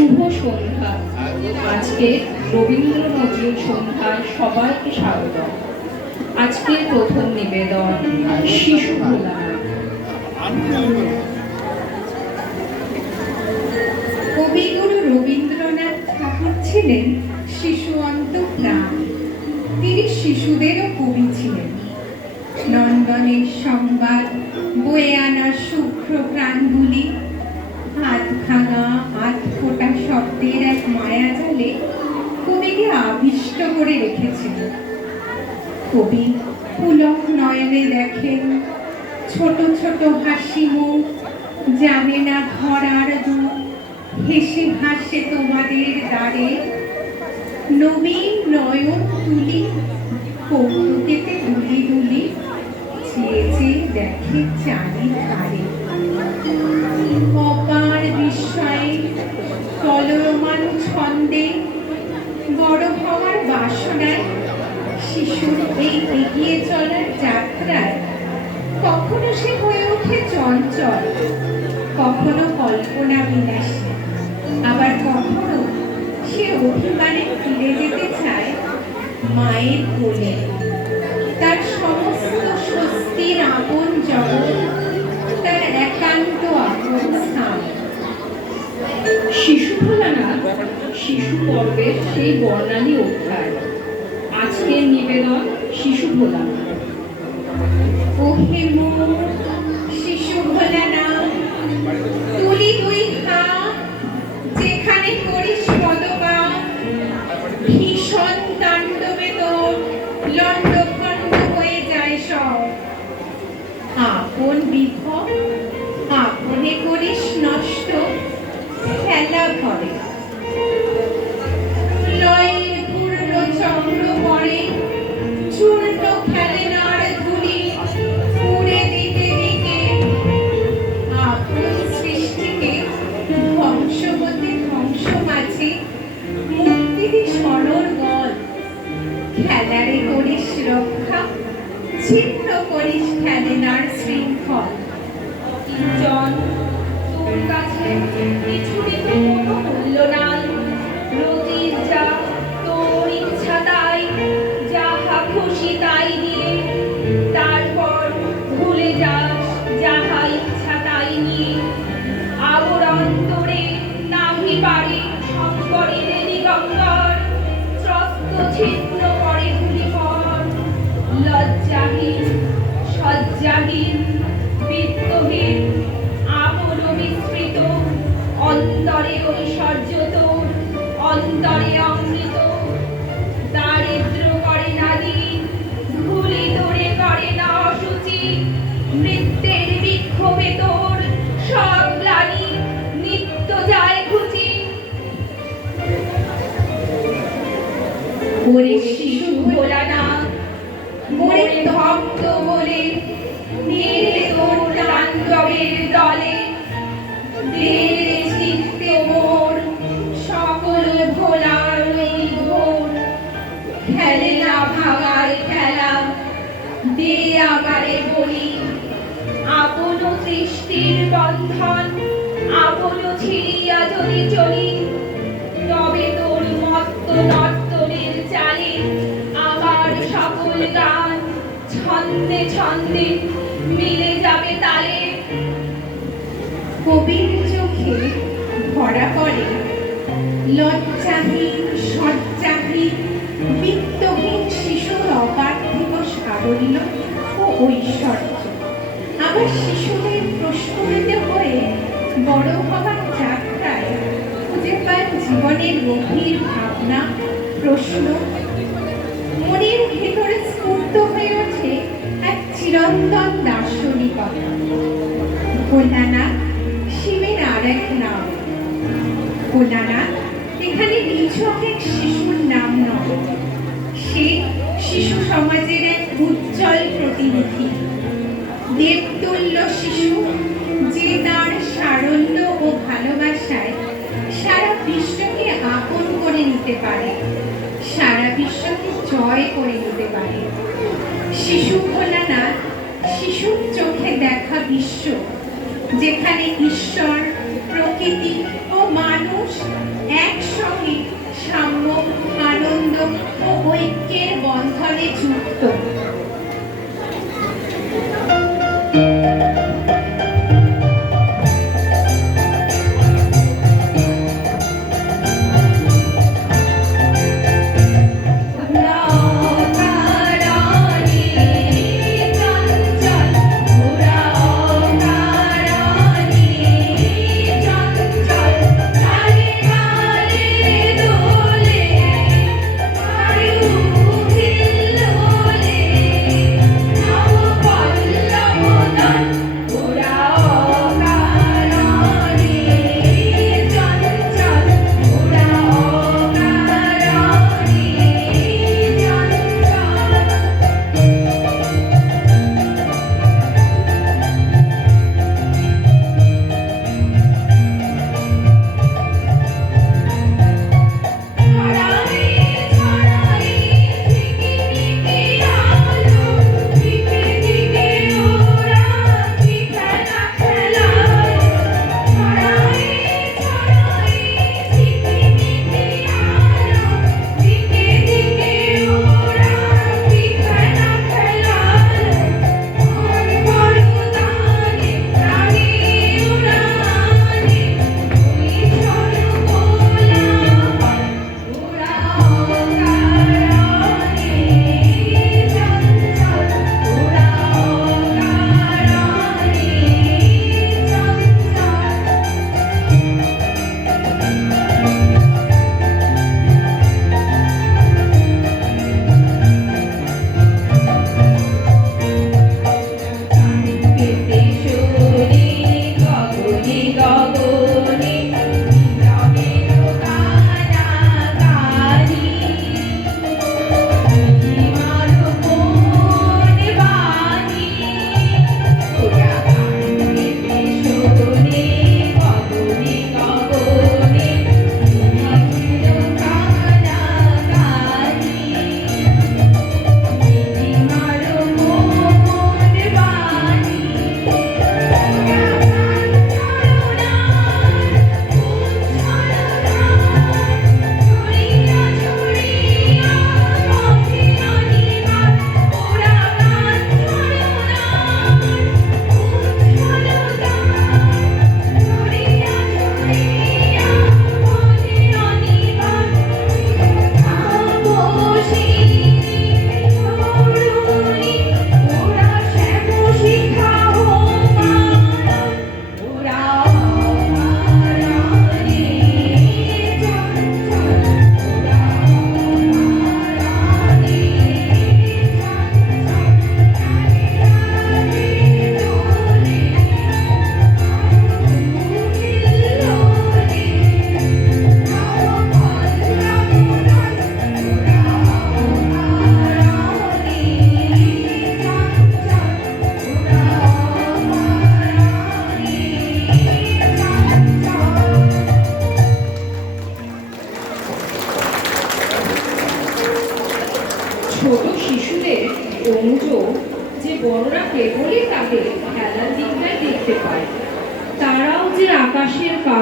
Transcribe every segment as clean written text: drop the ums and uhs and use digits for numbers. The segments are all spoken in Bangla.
শুভ সন্ধ্যা। আজকে রবীন্দ্র নজরুল সন্ধ্যায় সবাইকে স্বাগত। আজকের প্রথম নিবেদন শিশু ভোলানাথ। কবিগুরু রবীন্দ্রনাথ ঠাকুর ছিলেন শিশু অন্তঃপ্রাণ। তিনি শিশুদেরও কবি ছিলেন। নন্দনের সংবাদ বয়ে আনা শুভ্র প্রাণগুলি হাত ভাঙা হাত ফোটা শব্দের এক মায়াজালে কবিকে আবিষ্ট করে রেখেছিল। কবি পুলক নয়নে দেখেন ছোট ছোট হাসি মুখ, জানে না ধরার দুঃখ, হেসে হাসে তোমাদের দ্বারে। নবীন নয়ন তুলি কৌতুকেতে দুলি দুলি, চেয়ে চেয়ে দেখে চারিধারে। অপার বিস্ময়ে টলমান ছন্দে বড় হওয়ার বাসনায় শিশুর এই এগিয়ে চলার যাত্রায় কখনো সে হয়ে ওঠে চঞ্চল, কখনো কল্পনা বিলাসী, আবার কখনো সে অভিমানে ফিরে যেতে চায় মায়ের কোলে। তার সমস্ত স্বস্তির আপন জগৎ, তার একান্ত আপন স্থান। শিশু ভোলানাথ শিশু পর্বের সেই বর্ণালী অধ্যায়। আজকের নিবেদন শিশু ভোলানাথ। ওহে মোর শিশু ভোলানাথ, তুলি দুই হাত, যেখানে করিস পদপাত, ভীষণ তাণ্ডবে তোর লণ্ডভণ্ড হয়ে যায় সব। আপন বিভব আপনে করিস নষ্ট, খেলা করে লয়ের পূর্ণ চক্র পড়ে, চূর্ণ খেলেনার ধুলি উড়ে দিকে দিকে। আপন সৃষ্টিকে ধ্বংস হতে ধ্বংস মাঝে মুক্তি দি সরল গল। খেলারে করিস রক্ষা, ছিন্ন করিস খেলেনার শৃঙ্খল। জন তোর কাছে কিছুরই তো কোনো মূল্য নাই। রোজির যা তোর ইচ্ছা তাই, যাহা খুশি তাই দিয়ে। তারপর ভুলে যাস যাহা ইচ্ছা তাই নিয়ে। আবরন্তরে নাহি পারে শঙ্করের দিগঙ্গর, ত্রস্ত ছিন্ন করে ধুলি পর। লজ্জাহীন সজ্জাহীন বিত্তহীন আপন বিস্মৃত, অন্তরে ঐশ্বর্য তোর অন্তরে অমৃত। দারিদ্র করে না দিন, ধুলি তোরে করে না অসুচি। মৃত্যের বিক্ষোভে তোর সব গ্লানি নিত্য যায় ঘুচি। ওরে শিশু ভোলানাথ, মোরে ভক্ত বলে মেরে তোর তাণ্ডবের দলে। দেরে চিত্তে মোর সকল ভোলার এই ভোর। খেলে না ভাগায় খেলা, দে আমারে বলি। আপন সৃষ্টির বন্ধন আপন ছিড়িয়া যদি চলি, তবে তোর মত্ত নর্তনের চালে আমার সকল গান ছন্দে ছন্দে মিলে যাবে তালে। কবির চোখে ধরা পড়ে লজ্জাহীন সজ্জাহীন বিত্তহীন শিশুর অপার্থিব সারল্য ও ঐশ্বর্য। আবার শিশুদের প্রস্ফুটিত হয়ে বড় হবার যাত্রায় খুঁজে পায় জীবনের গভীর ভাবনা, প্রশ্ন। মনের ভেতরে স্ফূর্ত হয়ে ওঠে এক চিরন্তন দার্শনিকতা। ভোলানাথ শিবের আর এক নাম। ভোলানাথ এখানে নিছক এক শিশুর নাম নয়, সে শিশু সমাজের এক উজ্জ্বল প্রতিনিধি। দেবতুল্য শিশু, যে তার সারল্য ও ভালোবাসায় সারা বিশ্বকে আপন করে নিতে পারে, সারা বিশ্বকে জয় করে নিতে পারে। শিশু ভোলানাথ শিশুর চোখে দেখা বিশ্ব, যেখানে ঈশ্বর, প্রকৃতি ও মানুষ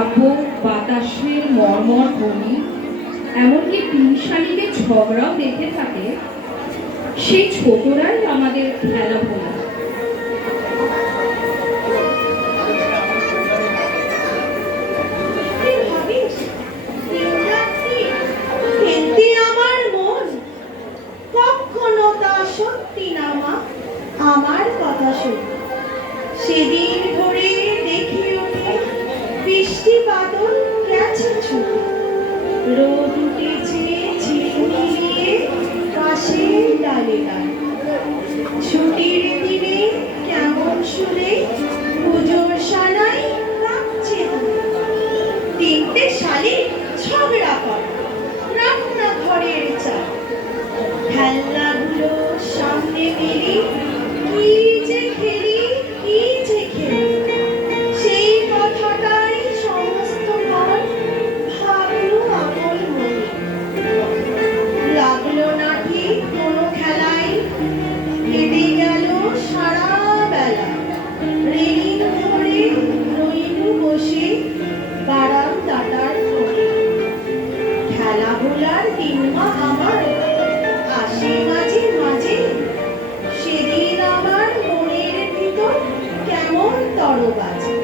কাব্য বাতাসের মর্মর ধ্বনি, এমনকি পিনশালিতে ঝগড়াও দেখে থাকে, সেই ছোটরাই আমাদের খেলা ভোলা। তুই ভাবিস দিনরাত্রি খেলতে আমার মন, কখনো তা সত্যি না মা, আমার কথা শোন। সেদিন ভোরে দেখে ওঠে বৃষ্টি বাদল গেছে ছুটে, রোদ উঠেছে ঝিলমিলিয়ে গাছের ডালে ডালে। ছুটির দিনে কেমন সুরে পুজোর সানাই কাঁপছে দূরে। তিনটে শালিক ঝগড়া করে রান্নাঘরের চাল, খেলনাগুলো সামনে মেলি কি যে খেলি কি যে খেলি। সেই কথাটাই সমস্ত মন ভাবলো আপন মনে। লাগলো না ঠিক কোনো খেলায়, কেটে গেল সারা বেলা। রেলিং ধরে রইলু বসে বারান্দাটার কোণে। খেলা ভোলার দিন মা আমার আসে মাঝে মাঝে, সেদিন আমার মনের ভিতর কেমন তরবাজে।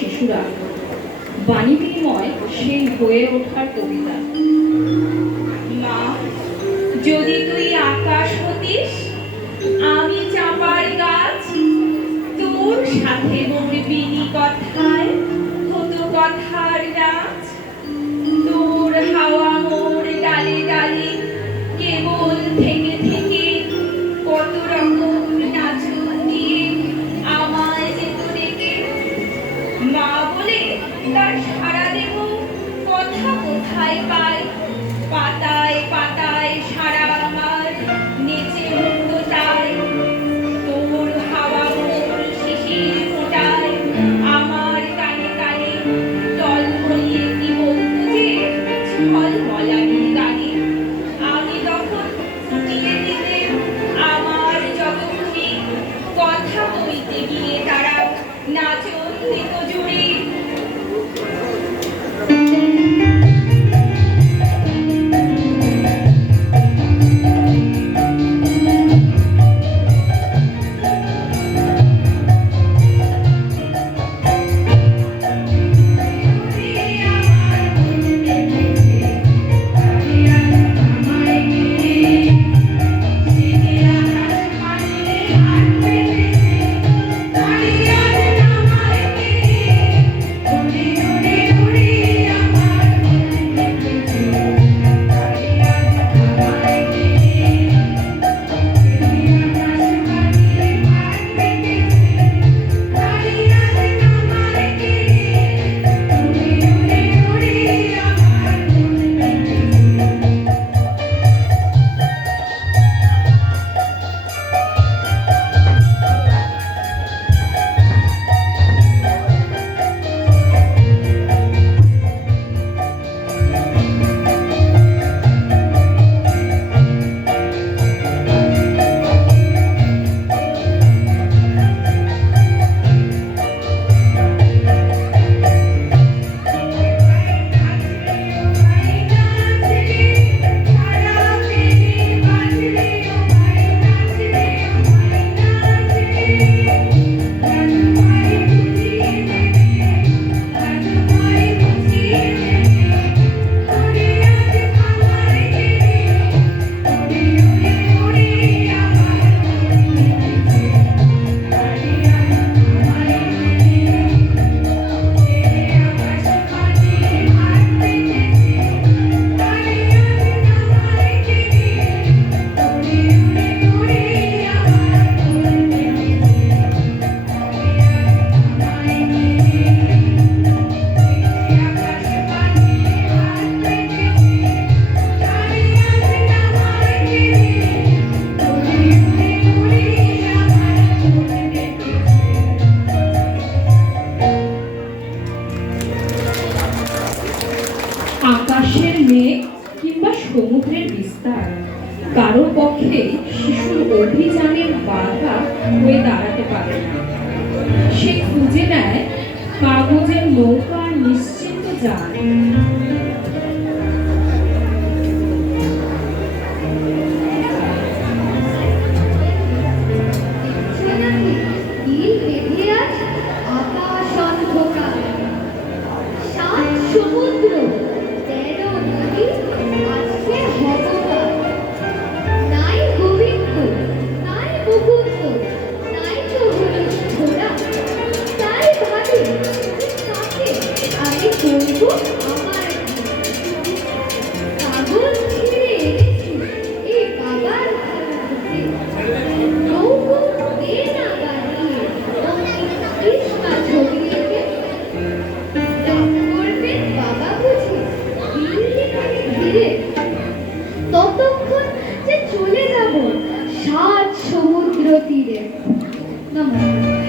শিশুরা বাণী বিনিময় সেই হয়ে ওঠার কবিতা। মা, যদি তুই আকাশ হতিস, আমি চাপার গাছ, তোর সাথে মোর বিনি কথায় হতো কথার নাচ। তোর হাওয়া মোর ডালে ডালে কেবল থেকে থেকে কত রকম নাচন দিয়ে আমায় যেত ডেকে। মা বলে তার সারা দেব কথা কোথায় পায়, পাতায় পাতায় সারা আমার নেচে মুক্তটায়। তোর হাওয়া মোর শিশির ফোটায় আমার কানে কানে টল হইয়ে কি বলতো যে ঝলমলানি গানে। আমি তখন ফুটিয়ে দিতে আমার জগৎকে কথা বলতে গিয়ে তারা নাচন দিত জুড়ে। রাস্তায় কারোর পক্ষে শিশুর অভিযানের বাধা হয়ে দাঁড়াতে পারে না। সে খুঁজে নেয় কাগজের নৌকা নিশ্চিন্ত যান। নীল বেঁধে আছে আকাশ অন্ধকার, সাত সমুদ্র 13 নদী আজকে হবকার। নাই গোবিন্দ, নাই মুকুন্দ, নাই তো হরিশ ঘোড়া। তাই ভাবি কাকে আমি করবো আমার কাগজ ছিঁড়ে এনেছি এই বাবার ঘরে। নৌকো দে না বানিয়ে কৃষ্ণা ছড়িয়ে ডাক করবেন বাবা বুঝি দিল্লিকে ঘিরে। ততক্ষণ যে চলে যাব 7 সমুদ্র তীরে। নমস্কার।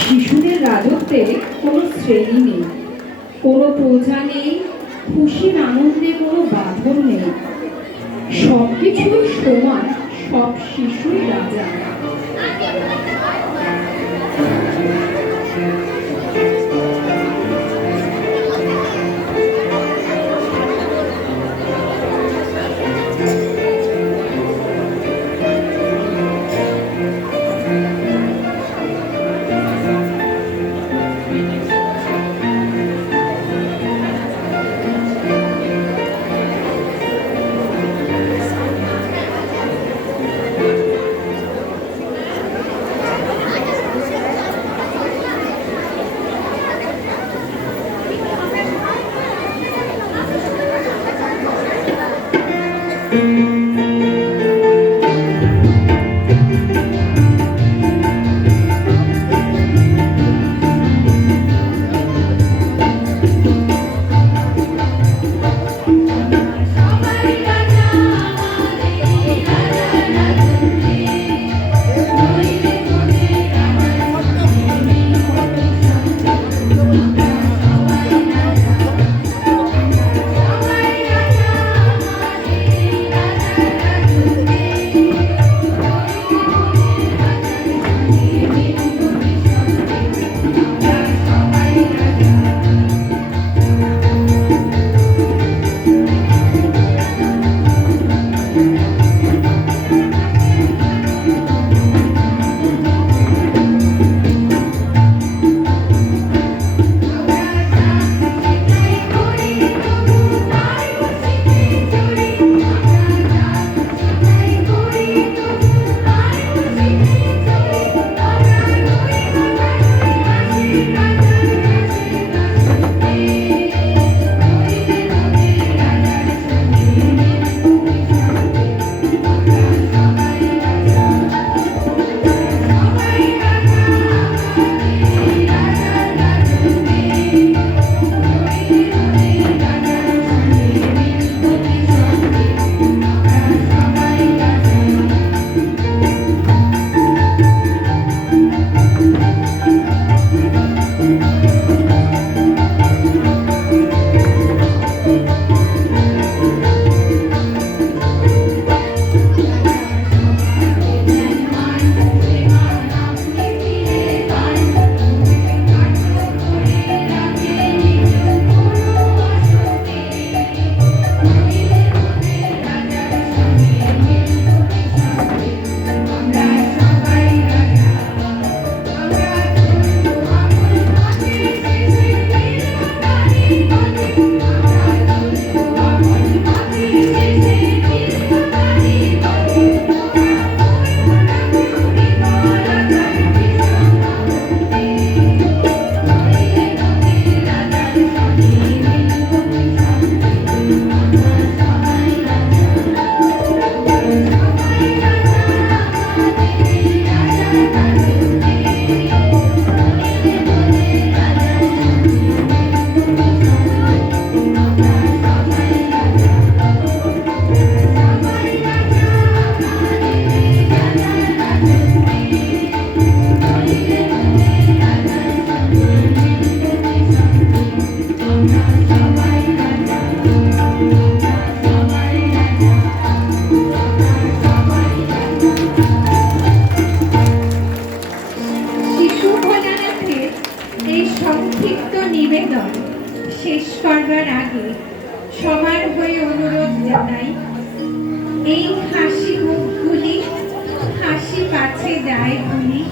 শিশুদের রাজত্বে কোনো শ্রেণী নেই, কোনো প্রজা নেই, খুশির আনন্দে কোনো বাঁধন নেই। সবকিছুই সমান, সব শিশুই রাজা। জানাই। এই হাসি মুখগুলি হাসি পাছে যায় ভুলি,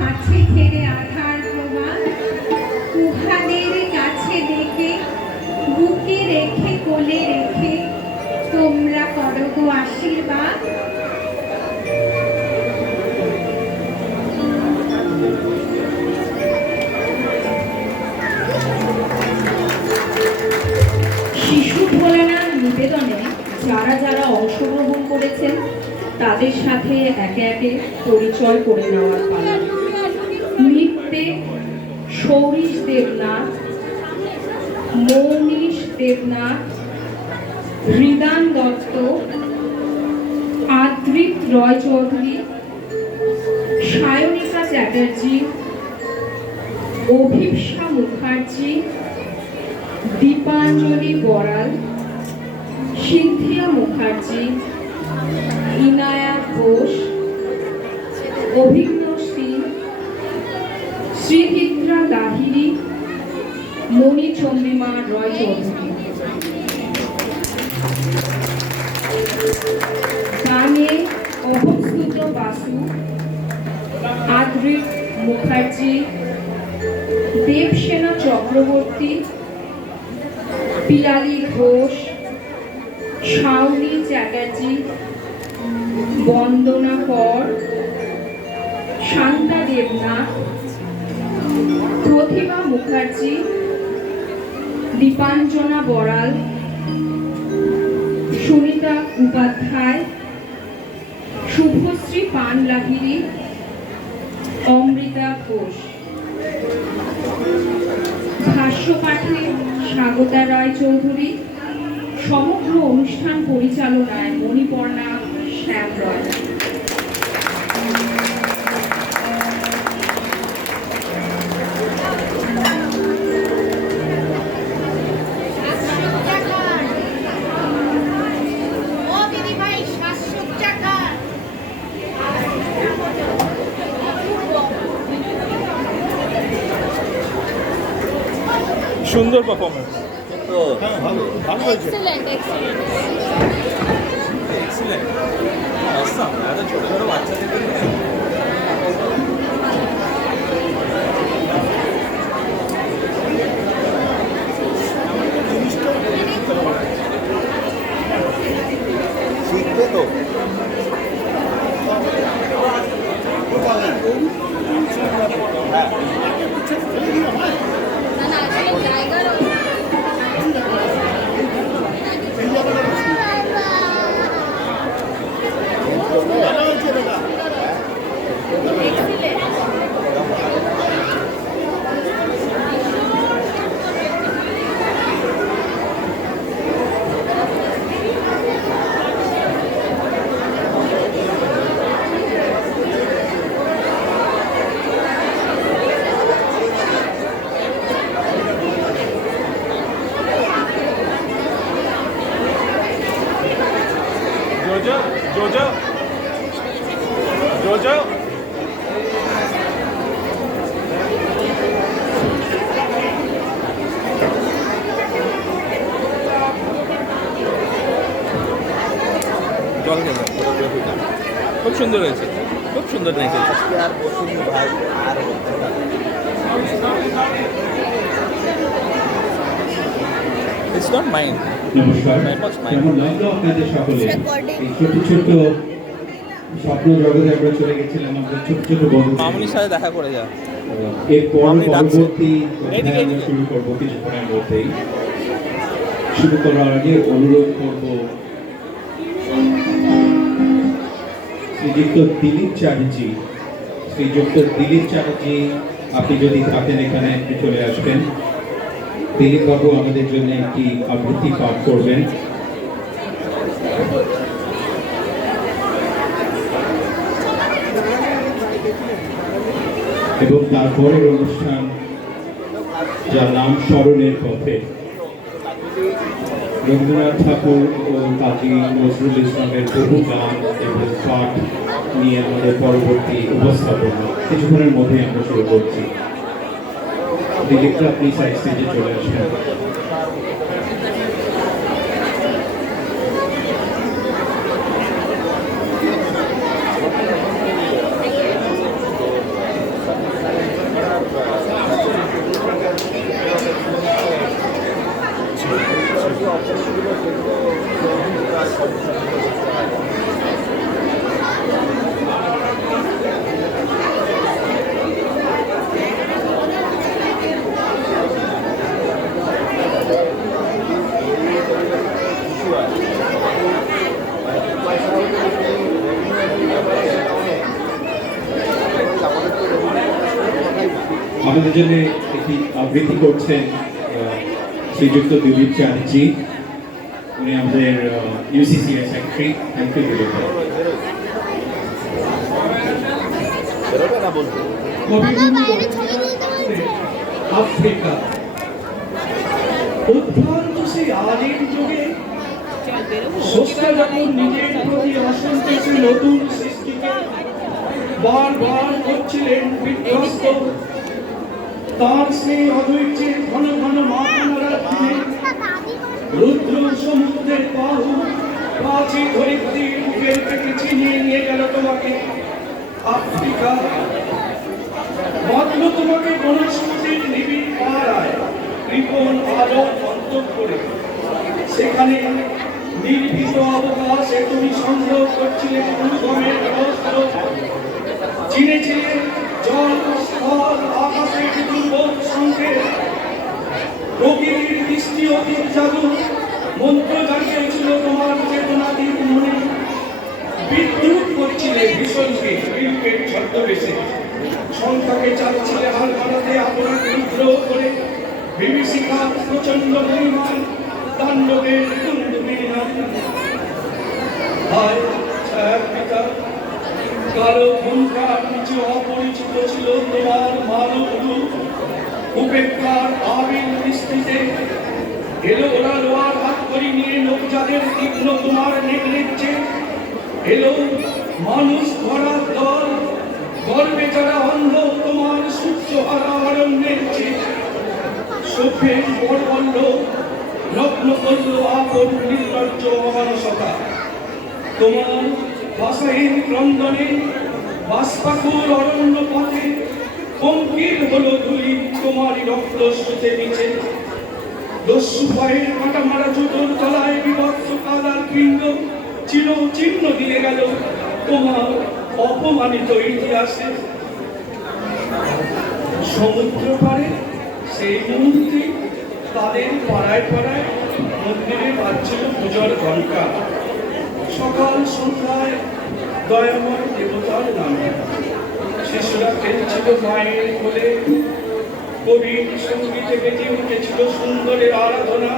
কাছে ঘেরে আধার প্রমাণ, উহাদের কাছে ডেকে বুকে রেখে কোলে রেখে তোমরা করো গো আশীর্বাদ। শিশু ভোলানাথ নিবেদনে যারা যারা অংশগ্রহণ করেছেন তাদের সাথে একে একে পরিচয় করে নেওয়ার পালা। নৃত্যে সৌরিশ দেবনাথ, মৌনীশ দেবনাথ, হৃদান দত্ত, আদ্রিত রয় চৌধুরী, সায়নিকা চ্যাটার্জি, অভিপ্সা মুখার্জি, দীপাঞ্জলি বড়াল, সিন্থিয়া মুখার্জি, ইনায়া ঘোষ, অভিজ্ঞ সিং, শ্রীচিত্রা লাহিড়ী, মণিচন্দ্রিমা রয় চৌধুরী। গানে অভস্তুত বাসু, আদ্রিত মুখার্জি, দেবসেনা চক্রবর্তী, পিয়ালি ঘোষ, শাওনি চ্যাটার্জি, বন্দনা কর, শান্তা দেবনাথ, প্রতিভা মুখার্জি, দীপাঞ্জনা বড়াল, সুনিতা উপাধ্যায়, শুভশ্রী পান লাহিড়ী, অমৃতা ঘোষ। ভাষ্যপাঠে স্বাগতা রায় চৌধুরী, সমগ্র অনুষ্ঠান পরিচালনায় মণিপর্ণা শ্যাম রয়। সুন্দর পারফরমেন্স। হ্যাঁ, ভালো ভালো হয়েছে। Excellent excellent excellent, awesome. এত ছোট ছোট বাচ্চাদের শিখবে তো। হ্যাঁ, না না আসলে জায়গার জোজো জোজো জোজো। জল খেলাম, খুব সুন্দর হয়েছে, খুব সুন্দর নেচেছে। আজকে আর বসুনি ভাই, আর হচ্ছে না। It's not mind. নমস্কার, কেমন লাগলো আপনাদের সকলে? এই ছোট ছোট স্বপ্ন জগতে আমরা চলে গেছিলাম আমাদের ছোট ছোট বন্ধু। মামুনির সাথে দেখা করে যা। এরপর মামনি ডাকছে। পরবর্তী এইদিকে, অধ্যায় আমরা এইদিকে। শুরু করবো কিছুক্ষণের মধ্যেই। শুরু করার আগে অনুরোধ করবো শ্রীযুক্ত দিলীপ চ্যাটার্জি, শ্রীযুক্ত দিলীপ চ্যাটার্জি, আপনি যদি থাকেন এখানে একটু চলে আসবেন। দিলীপ বাবু আমাদের জন্য একটি আবৃত্তি পাঠ করবেন। এবং তারপরের অনুষ্ঠান, যার নাম স্মরণের পথে, রবীন্দ্রনাথ ঠাকুর ও কাজী নজরুল ইসলামের বহু গান এবং পাঠ নিয়ে আমাদের পরবর্তী উপস্থাপনা কিছুক্ষণের মধ্যে আমরা শুরু করছি। দিলীপটা আপনি সাইড স্টেজে চলে আসবেন। জন্য একটি আবৃত্তি করছেন শ্রীযুক্ত দিলীপ চ্যাটার্জি। উনি আমাদের ইউসিসিআই সেক্রেটারি। থ্যাংক ইউ দিলীপ ভাই। বেরোবে না বলবো আফ্রিকা উদ্ভ্রান্ত সেই আদিম যুগে স্রষ্টা যখন নিজের প্রতি অসন্তোষী নতুন সৃষ্টিকে বারবার করছিলেন বিধ্বস্ত, তার সেই অধৈর্যে ঘন ঘন মাথা নাড়ার দিনে রুদ্র সমুদ্রের বাহু প্রাচীর ধরিত্রীর বুকের থেকে ছিনিয়ে নিয়ে গেল তোমাকে আফ্রিকা। মাত্র তোমাকে বনস্পতির নিবিড় পাড়ায় কৃপণ আলো অন্তর করে সেখানে নির্ভীত অবকাশে তুমি সংগ্রহ করছিলে দুর্গমের অস্ত্র। চিনেছিলে জল স্থল আকাশের দুর্বল সঙ্গে প্রকৃতির দৃষ্টি অতীত জাদু মন্ত্র জাগিয়েছিল তোমার চেতনাতীত মনে। বিদ্রুপ করছিলে ভীষণকে শিল্পের ছদ্মবেশে, সংখ্যাকে চাচ্ছিলে হার কাটাতে আপনার বিদ্রোহ করে বিভীষিকা প্রচন্ড পরিমাণ তাণ্ডবের কুণ্ডুমির নাম। হায় ছায়াপিতা কালো ঘণ্টার নিচে অপরিচিত ছিল তোমার মানব রূপ। উপেক্ষার আবির দৃষ্টিতে এলো ওরা লোয়ার হাত করি নিয়ে নৌজাদের তীক্ষ্ণ তোমার নেগড়েছে। এলো মানুষ ধরার দল গর্বে যারা অন্ধ তোমার সূর্য হারা অরণ্যের চেয়ে সভ্যের বড় বলল রত্ন করল আপন নির্লজ্জ অমানসতা। তোমার ভাষাহীন ক্রন্দনে বাষ্পাকুল অরণ্য পথে পঙ্কিল হলো ধুলি তোমারই রক্ত স্রোতে নিচে। দস্যু ভয়ের কাটা মারা জুতোর তলায় বিভৎস কাদার পিণ্ড চির চিহ্ন দিয়ে গেল তোমার অপমানিত ইতিহাসে। সমুদ্র পারে সেই মুহূর্তে তাদের পাড়ায় পাড়ায় মন্দিরে বাজছিল পূজার ঘণ্টা। সকাল সন্ধ্যায় দয়াময় দেবতার নামে শিশুরা খেলছিল মায়ের কোলে। কবির সঙ্গীতে বেজে উঠেছিল সুন্দরের আরাধনা।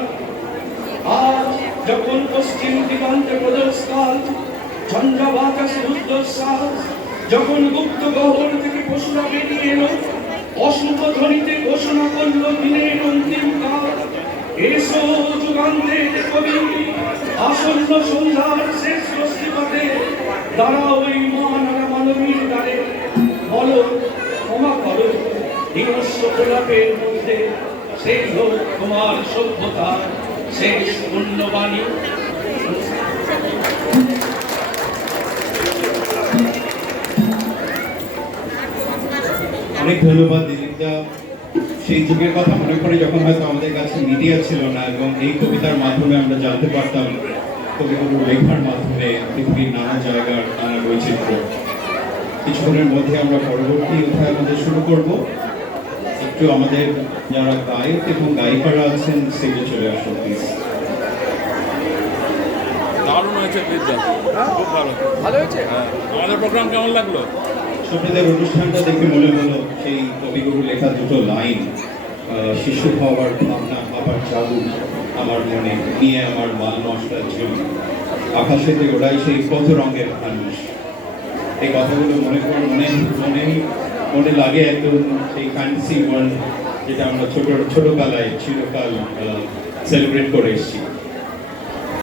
আজ যখন পশ্চিম দিগন্তে প্রদোষকাল ঝঞ্ঝা বাতাসে রুদ্রশ্বাস, যখন গুপ্ত গহ্বর থেকে পশুরা বেরিয়ে এলো অশুভ ধ্বনিতে ঘোষণা করলো দিনের অন্তিম কাল। এসো যুগান্তের কবি আসন্ন সন্ধ্যার শেষ রশ্মিপাতে দাঁড়াও ওই মহানারা মানবীর দ্বারে। বলো ক্ষমা করো হিংস্র গোলাপের মধ্যে সেই হোক তোমার সভ্যতা শেষ পুণ্যবাণী। অনেক ধন্যবাদ দিলীপদা। সেই যুগের কথা মনে করে যখন হয়তো আমাদের কাছে মিডিয়া ছিল না এবং এই কবিতার মাধ্যমে আমরা জানতে পারতাম কবিগুরু লেখার মাধ্যমে পৃথিবীর নানা জায়গার নানা বৈচিত্র্য। কিছুক্ষণের মধ্যে আমরা পরবর্তী অধ্যায় আমাদের শুরু করব। একটু আমাদের যারা গায়ক এবং গায়িকারা আছেন সেগুলো চলে আসুন প্লিজ। দারুণ হয়েছে পিৎজা, খুব ভালো ভালো হয়েছে। হ্যাঁ, আমাদের প্রোগ্রাম কেমন লাগলো? ছোটদের অনুষ্ঠানটা দেখে মনে হলো সেই কবিগুরু লেখা দুটো লাইন, শিশু হওয়ার ভাবনা আবার জাদু আমার মনে নিয়ে আমার মাল মশলার জন্য আকাশেতে ওড়াই সেই কত রঙের মানুষ। এই কথাগুলো মনে করে মনে লাগে একদম সেই ফ্যান্টাসি ওয়ার্ল্ড যেটা আমরা ছোটবেলায় চিরকাল সেলিব্রেট করে এসেছি।